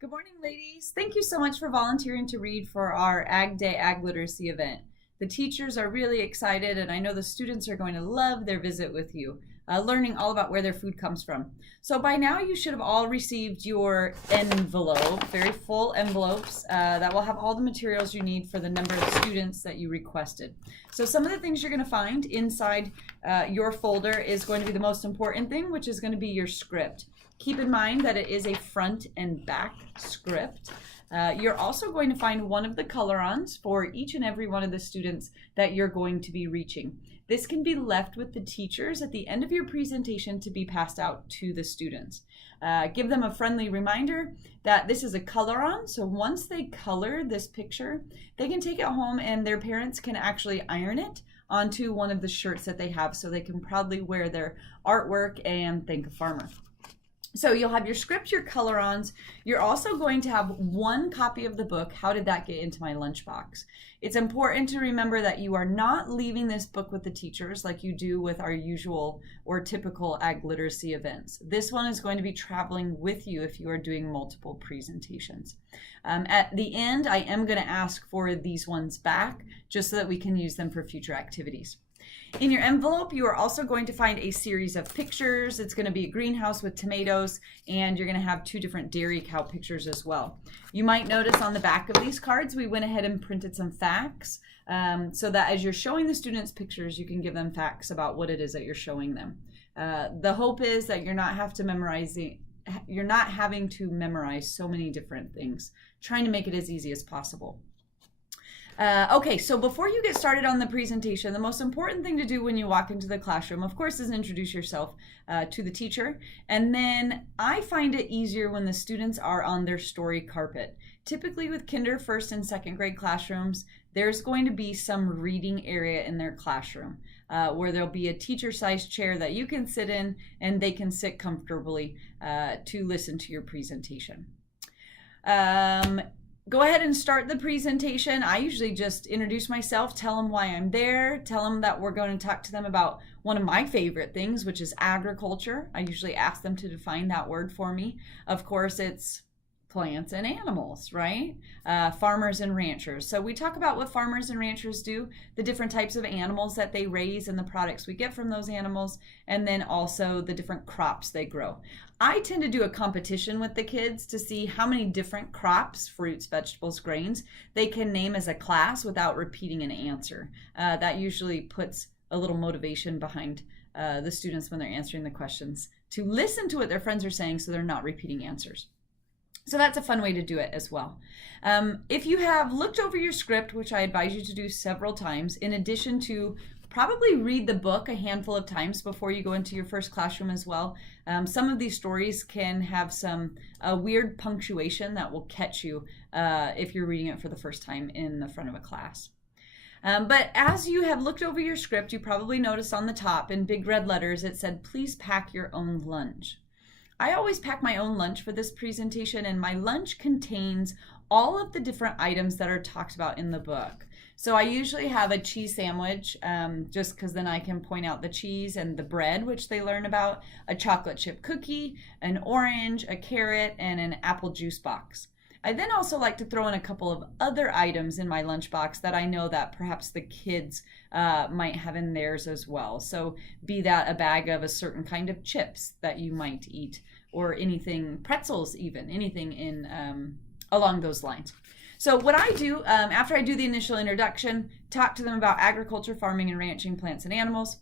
Good morning, ladies. Thank you so much for volunteering to read for our Ag Day Ag Literacy event. The teachers are really excited, and I know the students are going to love their visit with you, learning all about where their food comes from. So by now you should have all received your envelope, very full envelopes that will have all the materials you need for the number of students that you requested. So some of the things you're going to find inside your folder is going to be the most important thing, which is going to be your script. Keep in mind that it is a front and back script. You're also going to find one of the color-ons for each and every one of the students that you're going to be reaching. This can be left with the teachers at the end of your presentation to be passed out to the students. Give them a friendly reminder that this is a color-on, so once they color this picture, they can take it home and their parents can actually iron it onto one of the shirts that they have so they can proudly wear their artwork and thank a farmer. So you'll have your script, your color-ons. You're also going to have one copy of the book, How Did That Get Into My Lunchbox? It's important to remember that you are not leaving this book with the teachers like you do with our usual or typical ag literacy events. This one is going to be traveling with you if you are doing multiple presentations. At the end, I am going to ask for these ones back just so that we can use them for future activities. In your envelope, you are also going to find a series of pictures. It's going to be a greenhouse with tomatoes, and you're going to have two different dairy cow pictures as well. You might notice on the back of these cards, we went ahead and printed some facts so that as you're showing the students pictures, you can give them facts about what it is that you're showing them. The hope is that you're not having to memorize so many different things, trying to make it as easy as possible. Okay, so before you get started on the presentation, the most important thing to do when you walk into the classroom, of course, is introduce yourself to the teacher. And then I find it easier when the students are on their story carpet. Typically with kinder, first, and second grade classrooms, there's going to be some reading area in their classroom where there'll be a teacher-sized chair that you can sit in and they can sit comfortably to listen to your presentation. Go ahead and start the presentation. I usually just introduce myself, tell them why I'm there, tell them that we're going to talk to them about one of my favorite things, which is agriculture. I usually ask them to define that word for me. Of course, it's plants and animals, right? Farmers and ranchers. So we talk about what farmers and ranchers do, the different types of animals that they raise and the products we get from those animals, and then also the different crops they grow. I tend to do a competition with the kids to see how many different crops, fruits, vegetables, grains, they can name as a class without repeating an answer. That usually puts a little motivation behind the students when they're answering the questions to listen to what their friends are saying so they're not repeating answers. So that's a fun way to do it as well. If you have looked over your script, which I advise you to do several times, in addition to probably read the book a handful of times before you go into your first classroom as well. Some of these stories can have some weird punctuation that will catch you if you're reading it for the first time in the front of a class. But as you have looked over your script, you probably noticed on the top in big red letters it said, "Please pack your own lunch." I always pack my own lunch for this presentation, and my lunch contains all of the different items that are talked about in the book. So I usually have a cheese sandwich, just because then I can point out the cheese and the bread, which they learn about, a chocolate chip cookie, an orange, a carrot, and an apple juice box. I then also like to throw in a couple of other items in my lunchbox that I know that perhaps the kids might have in theirs as well. So be that a bag of a certain kind of chips that you might eat, or anything, pretzels even, anything in along those lines. So what I do, after I do the initial introduction, talk to them about agriculture, farming, and ranching, plants and animals,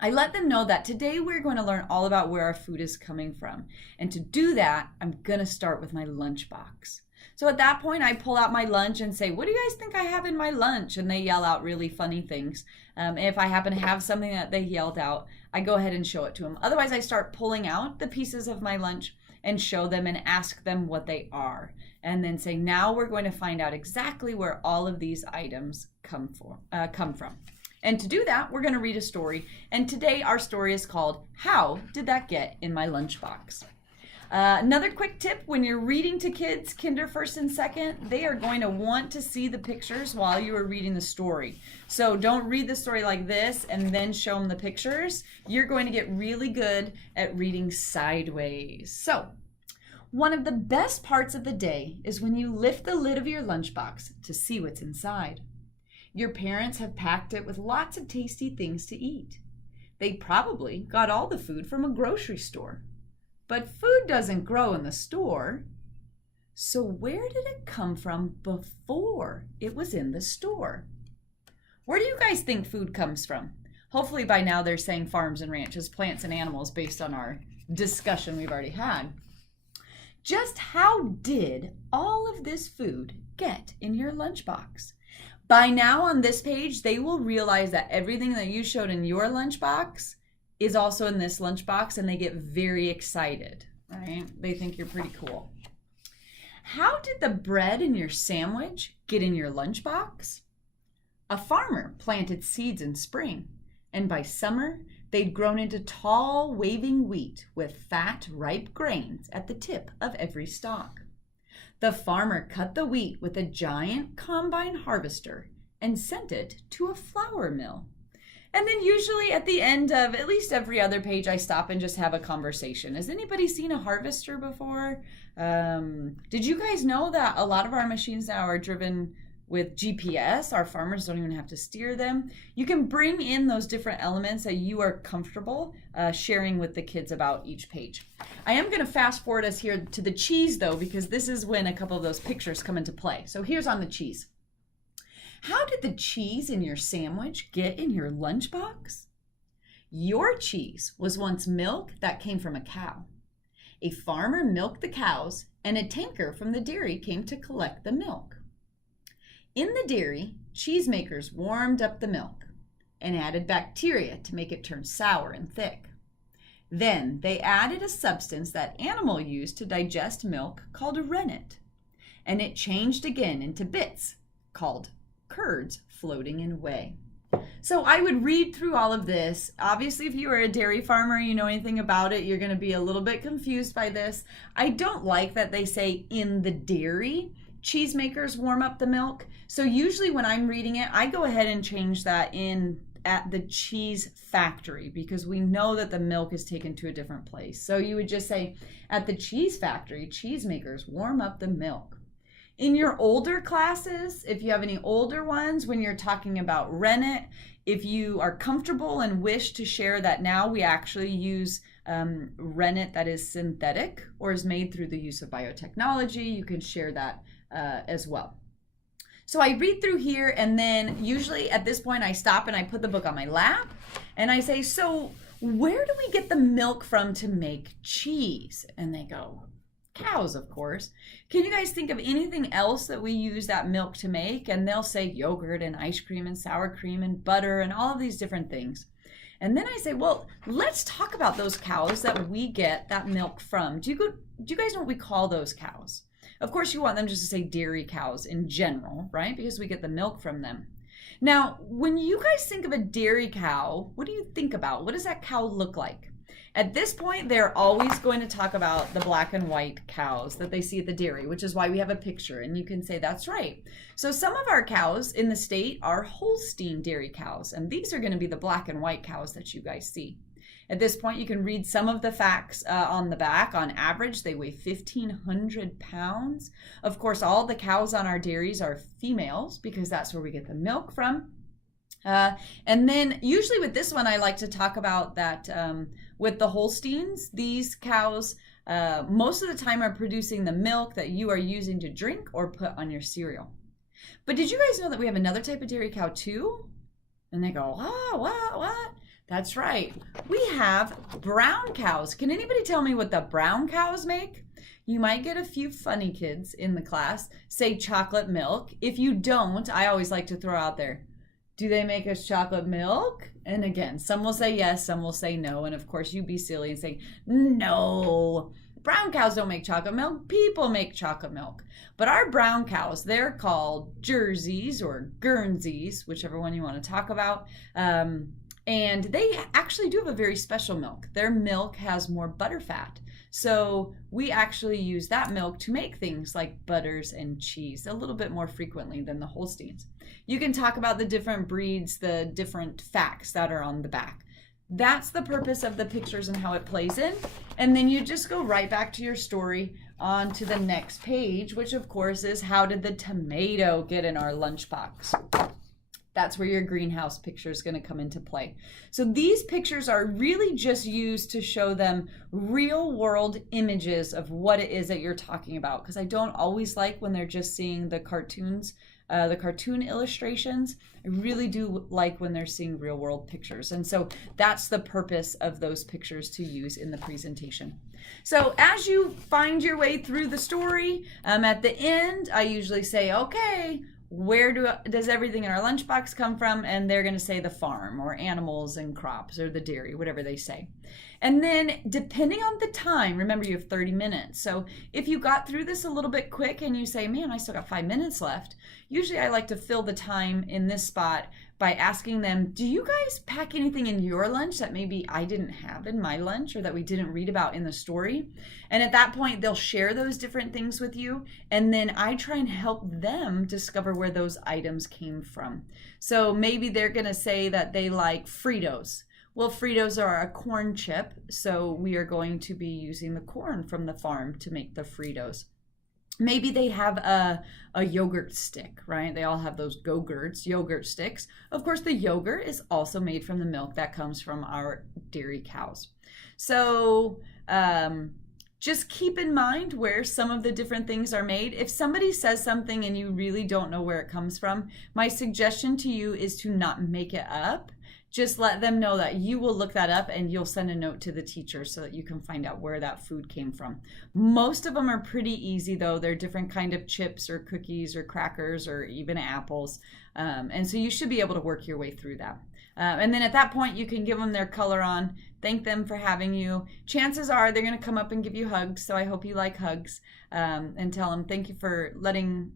I let them know that today we're going to learn all about where our food is coming from. And to do that, I'm going to start with my lunchbox. So at that point, I pull out my lunch and say, "What do you guys think I have in my lunch?" And they yell out really funny things. If I happen to have something that they yelled out, I go ahead and show it to them. Otherwise, I start pulling out the pieces of my lunch and show them and ask them what they are. And then say, now we're going to find out exactly where all of these items come from. And to do that, we're going to read a story. And today our story is called, "How Did That Get in My Lunchbox?" Another quick tip, when you're reading to kids, kinder, first, and second, they are going to want to see the pictures while you are reading the story. So don't read the story like this and then show them the pictures. You're going to get really good at reading sideways. So One of the best parts of the day is when you lift the lid of your lunchbox to see what's inside. Your parents have packed it with lots of tasty things to eat. They probably got all the food from a grocery store. But food doesn't grow in the store. So where did it come from before it was in the store? Where do you guys think food comes from? Hopefully by now they're saying farms and ranches, plants and animals based on our discussion we've already had. Just how did all of this food get in your lunchbox? By now on this page, they will realize that everything that you showed in your lunchbox is also in this lunchbox, and they get very excited, right? They think you're pretty cool. How did the bread in your sandwich get in your lunchbox? A farmer planted seeds in spring, and by summer, they'd grown into tall, waving wheat with fat, ripe grains at the tip of every stalk. The farmer cut the wheat with a giant combine harvester and sent it to a flour mill. And then usually at the end of at least every other page, I stop and just have a conversation. Has anybody seen a harvester before? Did you guys know that a lot of our machines now are driven with GPS? Our farmers don't even have to steer them. You can bring in those different elements that you are comfortable sharing with the kids about each page. I am going to fast forward us here to the cheese though, because this is when a couple of those pictures come into play. So here's on the cheese. How did the cheese in your sandwich get in your lunchbox? Your cheese was once milk that came from a cow. A farmer milked the cows, and a tanker from the dairy came to collect the milk. In the dairy, cheesemakers warmed up the milk and added bacteria to make it turn sour and thick. Then they added a substance that animals use to digest milk called rennet, and it changed again into bits called curds floating in whey. So I would read through all of this. Obviously, if you are a dairy farmer, you know anything about it, you're going to be a little bit confused by this. I don't like that they say in the dairy, cheesemakers warm up the milk. So usually when I'm reading it, I go ahead and change that in at the cheese factory, because we know that the milk is taken to a different place. So you would just say at the cheese factory, cheesemakers warm up the milk. In your older classes, if you have any older ones, when you're talking about rennet, if you are comfortable and wish to share that now we actually use rennet that is synthetic or is made through the use of biotechnology, you can share that as well. So I read through here, and then usually at this point I stop and I put the book on my lap and I say, so where do we get the milk from to make cheese? And they go, cows, of course. Can you guys think of anything else that we use that milk to make? And they'll say yogurt and ice cream and sour cream and butter and all of these different things. And then I say, well, let's talk about those cows that we get that milk from. Do you guys know what we call those cows? Of course, you want them just to say dairy cows in general, right? Because we get the milk from them. Now, when you guys think of a dairy cow, what do you think about? What does that cow look like? At this point, they're always going to talk about the black and white cows that they see at the dairy, which is why we have a picture, and you can say that's right. So some of our cows in the state are Holstein dairy cows, and these are going to be the black and white cows that you guys see. At this point, you can read some of the facts on the back. On average, they weigh 1,500 pounds. Of course, all the cows on our dairies are females because that's where we get the milk from. And then usually with this one, I like to talk about that with the Holsteins, these cows most of the time are producing the milk that you are using to drink or put on your cereal. But did you guys know that we have another type of dairy cow too? And they go, oh, what? That's right. We have brown cows. Can anybody tell me what the brown cows make? You might get a few funny kids in the class say chocolate milk. If you don't, I always like to throw out there, do they make us chocolate milk? And again, some will say yes, some will say no. And of course, you be silly and say, no, brown cows don't make chocolate milk. People make chocolate milk. But our brown cows, they're called Jerseys or Guernseys, whichever one you want to talk about. And they actually do have a very special milk. Their milk has more butter fat. So we actually use that milk to make things like butters and cheese a little bit more frequently than the Holsteins. You can talk about the different breeds, the different facts that are on the back. That's the purpose of the pictures and how it plays in. And then you just go right back to your story on to the next page, which of course is how did the tomato get in our lunchbox? That's where your greenhouse picture is going to come into play. So these pictures are really just used to show them real world images of what it is that you're talking about, because I don't always like when they're just seeing the cartoons, the cartoon illustrations. I really do like when they're seeing real world pictures. And so that's the purpose of those pictures to use in the presentation. So as you find your way through the story, at the end, I usually say, okay, where does everything in our lunchbox come from? And they're going to say the farm, or animals and crops, or the dairy, whatever they say. And then depending on the time, remember you have 30 minutes. So if you got through this a little bit quick and you say, man, I still got 5 minutes left, usually I like to fill the time in this spot by asking them, do you guys pack anything in your lunch that maybe I didn't have in my lunch, or that we didn't read about in the story? And at that point, they'll share those different things with you. And then I try and help them discover where those items came from. So maybe they're going to say that they like Fritos. Well, Fritos are a corn chip, so we are going to be using the corn from the farm to make the Fritos. Maybe they have a yogurt stick, right? They all have those Go-Gurts, yogurt sticks. Of course, the yogurt is also made from the milk that comes from our dairy cows. So just keep in mind where some of the different things are made. If somebody says something and you really don't know where it comes from, my suggestion to you is to not make it up. Just let them know that you will look that up and you'll send a note to the teacher so that you can find out where that food came from. Most of them are pretty easy though. They're different kind of chips or cookies or crackers or even apples. And so you should be able to work your way through that. And then at that point, you can give them their color on, thank them for having you. Chances are they're going to come up and give you hugs, so I hope you like hugs, and tell them thank you for letting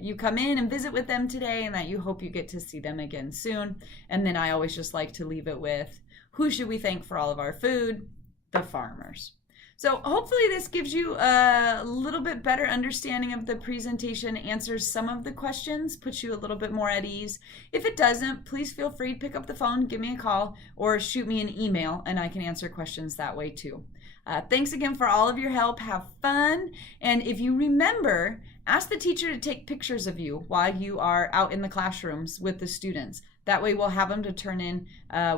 you come in and visit with them today, and that you hope you get to see them again soon. And then I always just like to leave it with, who should we thank for all of our food? The farmers. So hopefully this gives you a little bit better understanding of the presentation, answers some of the questions, puts you a little bit more at ease. If it doesn't, please feel free to pick up the phone, give me a call, or shoot me an email, and I can answer questions that way too. Thanks again for all of your help. Have fun. And if you remember, ask the teacher to take pictures of you while you are out in the classrooms with the students. That way we'll have them to turn in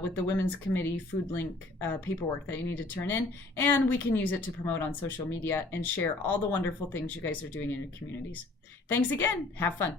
with the Women's Committee Food Link paperwork that you need to turn in, and we can use it to promote on social media and share all the wonderful things you guys are doing in your communities. Thanks again. Have fun.